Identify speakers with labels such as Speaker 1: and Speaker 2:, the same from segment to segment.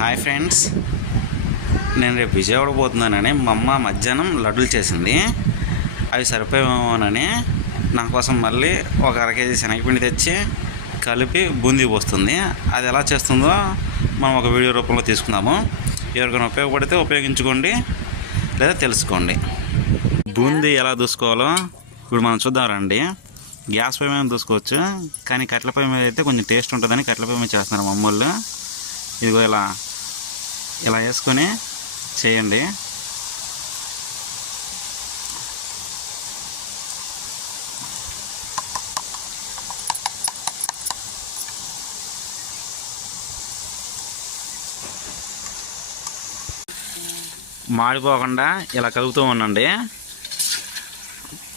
Speaker 1: Hi friends. నేను రేపు విజయవాడ పోతున్నానని మా అమ్మ మధ్యాహ్నం లడ్డూలు చేసింది. అవి సరిపోయేమోనని నా కోసం మళ్ళీ ఒక అర కేజీ శనగపిండి తెచ్చి కలిపి బూందీ పోస్తుంది. అది ఎలా చేస్తుందో మనం ఒక వీడియో రూపంలో తీసుకుందాము. ఎవరికైనా ఉపయోగపడితే ఉపయోగించుకోండి లేదా తెలుసుకోండి. బూందీ ఎలా దూసుకోవాలో ఇప్పుడు మనం చూద్దాం రండి. గ్యాస్ పొయ్యి మీద దూసుకోవచ్చు కానీ కట్టెల పొయ్యి మీద అయితే కొంచెం టేస్ట్ ఉంటుందని కట్టెల పొయ్యి మీద చేస్తున్నారు మా ఇదిగో ఇలా ఇలా వేసుకొని చేయండి. మాడిపోకుండా ఇలా కలుపుతూ ఉండండి.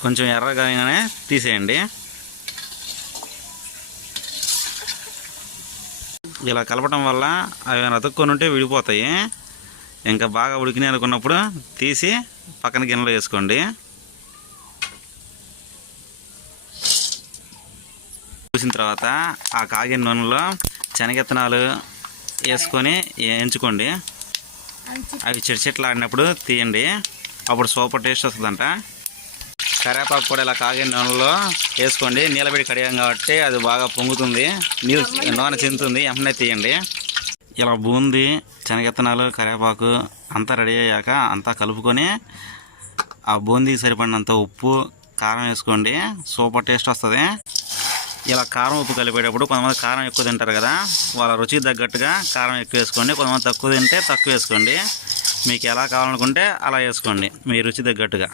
Speaker 1: కొంచెం ఎర్రగానే తీసేయండి. ఇలా కలపడం వల్ల అవి అతుక్కొని ఉంటే విడిపోతాయి. ఇంకా బాగా ఉడికినాయి అనుకున్నప్పుడు తీసి పక్కన గిన్నెలో వేసుకోండి. చూసిన తర్వాత ఆ కాగిన నూనెలో శనగెత్తనాలు వేసుకొని వేయించుకోండి అవి చిట్చిట్లు ఆడినప్పుడు తీయండి. అప్పుడు సూపర్ టేస్ట్ వస్తుందంట. కరేపాకు కూడా ఇలా కాగిన నూనెలో వేసుకోండి. నీలబెడి కడిగాం కాబట్టి అది బాగా పొంగుతుంది. నీళ్ళు నూనె చెందుతుంది. వెంటనే తీయండి. ఇలా బూంది శనగెత్తనాలు కరివేపాకు అంతా రెడీ అయ్యాక అంతా కలుపుకొని ఆ బూందీకి సరిపడినంత ఉప్పు కారం వేసుకోండి. సూపర్ టేస్ట్ వస్తుంది. ఇలా కారం ఉప్పు కలిపేటప్పుడు కొంతమంది కారం ఎక్కువ తింటారు కదా వాళ్ళ రుచికి తగ్గట్టుగా కారం ఎక్కువ వేసుకోండి. కొంతమంది తక్కువ తింటే తక్కువ వేసుకోండి. మీకు ఎలా కావాలనుకుంటే అలా వేసుకోండి. మీ రుచి తగ్గట్టుగా.